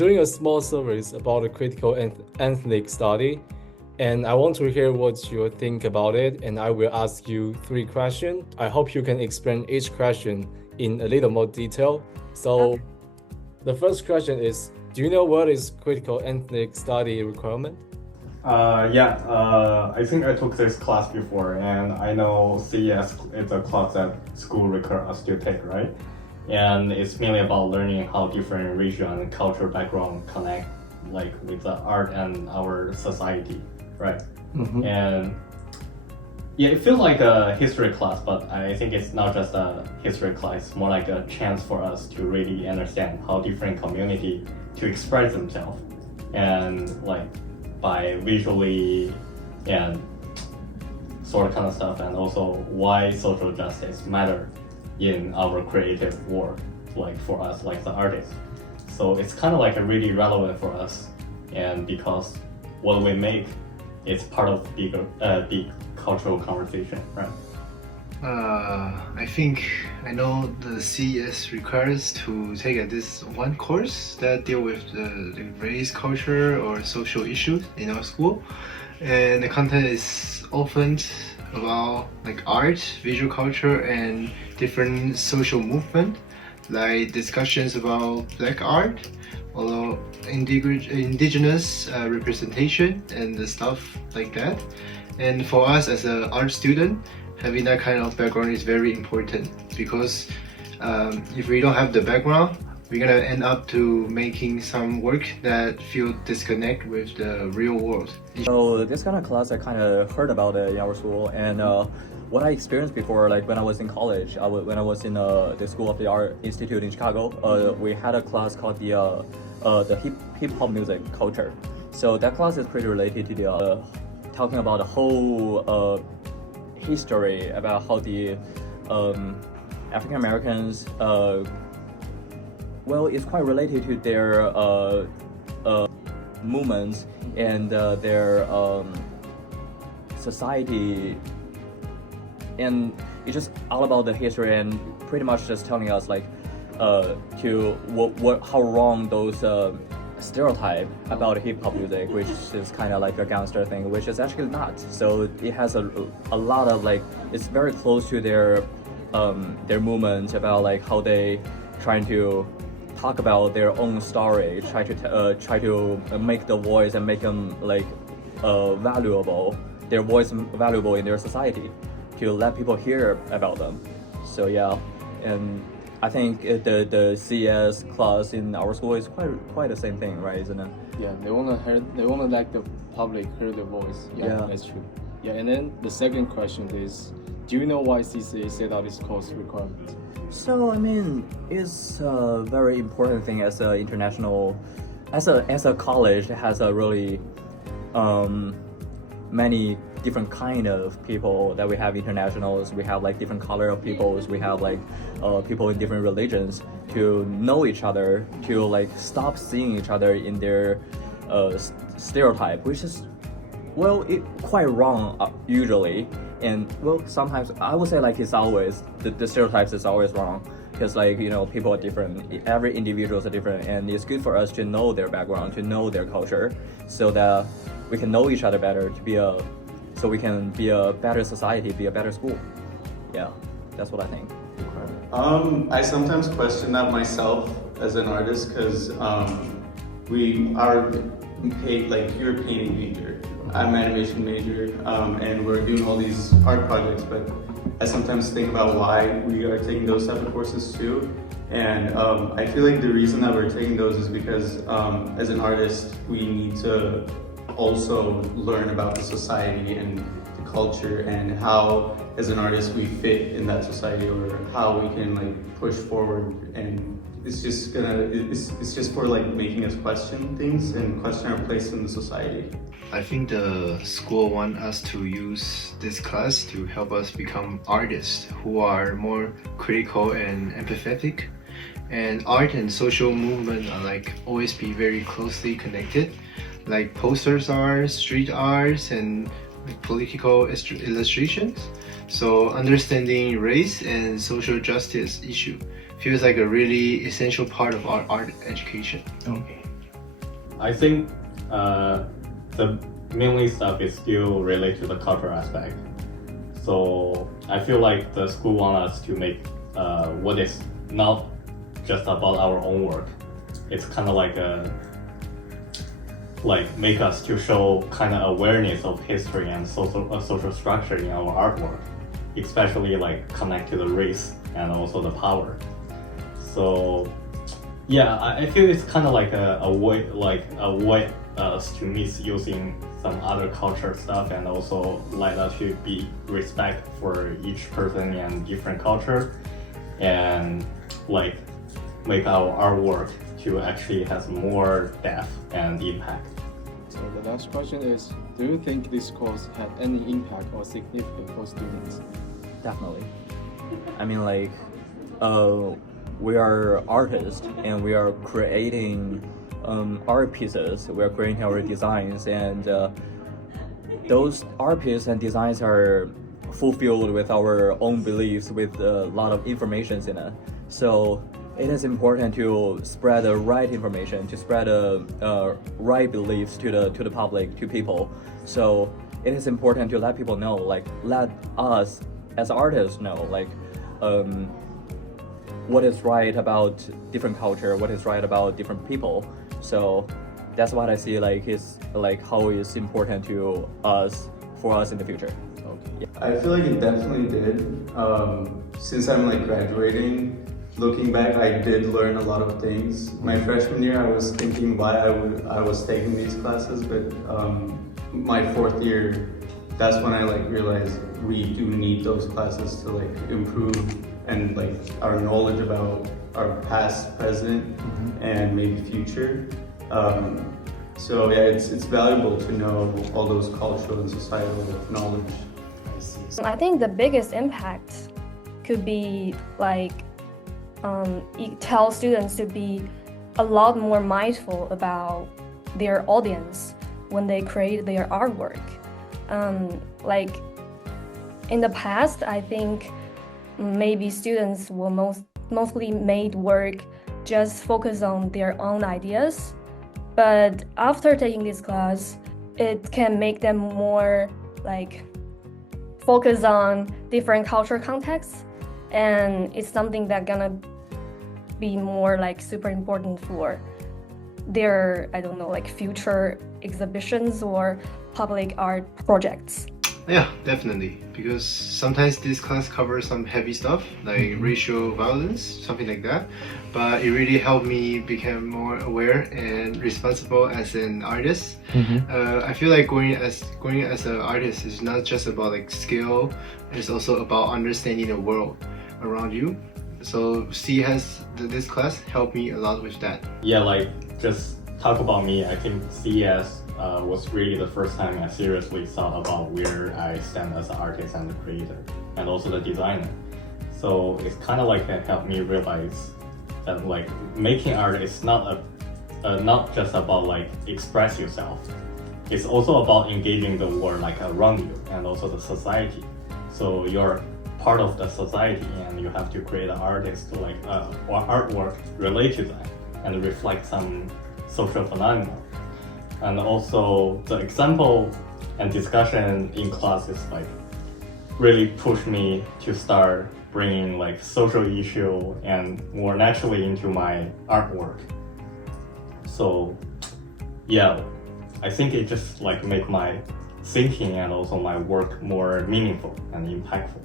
doing a small series about a critical ethnic study, and I want to hear what you think about it, and I will ask you 3 questions. I hope you can explain each question in a little more detail. So the first question is, do you know what is critical ethnic study requirement? I think I took this class before, and I know CES is a class that school require us to take, right? And it's mainly about learning how different region and cultural background connect, like with the art and our society, right? And yeah, it feels like a history class, but I think it's not just a history class. It's more like a chance for us to really understand how different community to express themselves, and like by visually and sort of kind of stuff, and also why social justice matter in our creative work, like for us, like the artists. So it's kind of like a really relevant for us, and because what we make is part of big cultural conversation, right? I think I know the CES requires to take this one course that deal with the race, culture, or social issues in our school, and the content is often about like art, visual culture, and different social movement, like discussions about black art, although indigenous representation and the stuff like that. And for us as an art student, having that kind of background is very important, because if we don't have the background, we're gonna end up to making some work that feel disconnect with the real world. So this kind of class I kind of heard about it in our school, and what I experienced before, like when I was in college, when I was in the School of the Art Institute in Chicago, we had a class called the hip hop music culture. So that class is pretty related to the talking about the whole history about how the African Americans, well, it's quite related to their movements and their society, and it's just all about the history, and pretty much just telling us like how wrong those stereotype about hip hop music, which is kind of like a gangster thing, which is actually not. So it has a lot of like, it's very close to their movement about like how they trying to talk about their own story, try to make the voice and make them like valuable, their voice valuable in their society, to let people hear about them. So yeah, and I think the CS class in our school is quite the same thing, right? Isn't it? Yeah, they wanna let the public hear their voice. Yeah, that's true. Yeah, and then the second question is, do you know why CCA set out this course requirement? So I mean, it's a very important thing as a international, as a college that has a really many different kind of people that we have internationals, we have like different color of peoples, we have like people in different religions, to know each other, to like stop seeing each other in their stereotype, which is, well, it quite wrong usually. And well, sometimes I would say like it's always the stereotypes is always wrong, because like, you know, people are different, every individuals are different, and it's good for us to know their background, to know their culture, so that we can know each other better, so we can be a better society, be a better school. Yeah, that's what I think. I sometimes question that myself as an artist, because we are paid, like, you're a painting major, I'm an animation major, and we're doing all these art projects, but I sometimes think about why we are taking those type of courses too. And I feel like the reason that we're taking those is because as an artist, we need to also learn about the society and the culture, and how as an artist we fit in that society, or how we can like push forward. And it's just for like making us question things and question our place in the society. I think the school want us to use this class to help us become artists who are more critical and empathetic. And art and social movement are like always be very closely connected, like posters are, street arts, and political illustrations. So understanding race and social justice issue feels like a really essential part of our art education. Okay. I think the mainly stuff is still related to the cultural aspect. So I feel like the school wants us to make what is not just about our own work. It's kind of like make us to show kind of awareness of history and social structure in our artwork, especially like connect to the race and also the power. So yeah, I feel it's kind of like a way us to misusing some other culture stuff, and also let us to be respect for each person and different culture, and like make our artwork to actually has more depth and impact. So the last question is, do you think this course had any impact or significance for students? Definitely. I mean, like, we are artists and we are creating art pieces. We are creating our designs, and those art pieces and designs are fulfilled with our own beliefs, with a lot of information in it. So it is important to spread the right information, to spread right beliefs to the public, to people. So it is important to let people know, like let us as artists know, like what is right about different culture, what is right about different people. So that's what I see, like is like how it's important to us, for us in the future. Okay. Yeah. I feel like it definitely did. Since I'm like graduating, looking back, I did learn a lot of things. My freshman year, I was thinking why I was taking these classes, but my fourth year, that's when I like realized we do need those classes to like improve and like our knowledge about our past, present, and maybe future. So yeah, it's valuable to know all those cultural and societal knowledge. I think the biggest impact could be like it tells students to be a lot more mindful about their audience when they create their artwork. Like in the past, I think maybe students will mostly made work just focus on their own ideas. But after taking this class, it can make them more like focus on different cultural contexts, and it's something that's gonna be more like super important for their, I don't know, like future exhibitions or public art projects. Yeah, definitely. Because sometimes this class covers some heavy stuff like racial violence, something like that. But it really helped me become more aware and responsible as an artist. I feel like going as an artist is not just about like skill; it's also about understanding the world around you. So this class helped me a lot with that. Yeah, like just talk about me. I think CES was really the first time I seriously thought about where I stand as an artist and a creator, and also the designer. So it's kind of like it helped me realize that like making art is not just about like express yourself. It's also about engaging the world like around you and also the society. So you're part of the society, and you have to create an artist to like or artwork relate to that and reflect some social phenomena. And also the example and discussion in classes like really pushed me to start bringing like social issue and more naturally into my artwork. So yeah, I think it just like make my thinking and also my work more meaningful and impactful.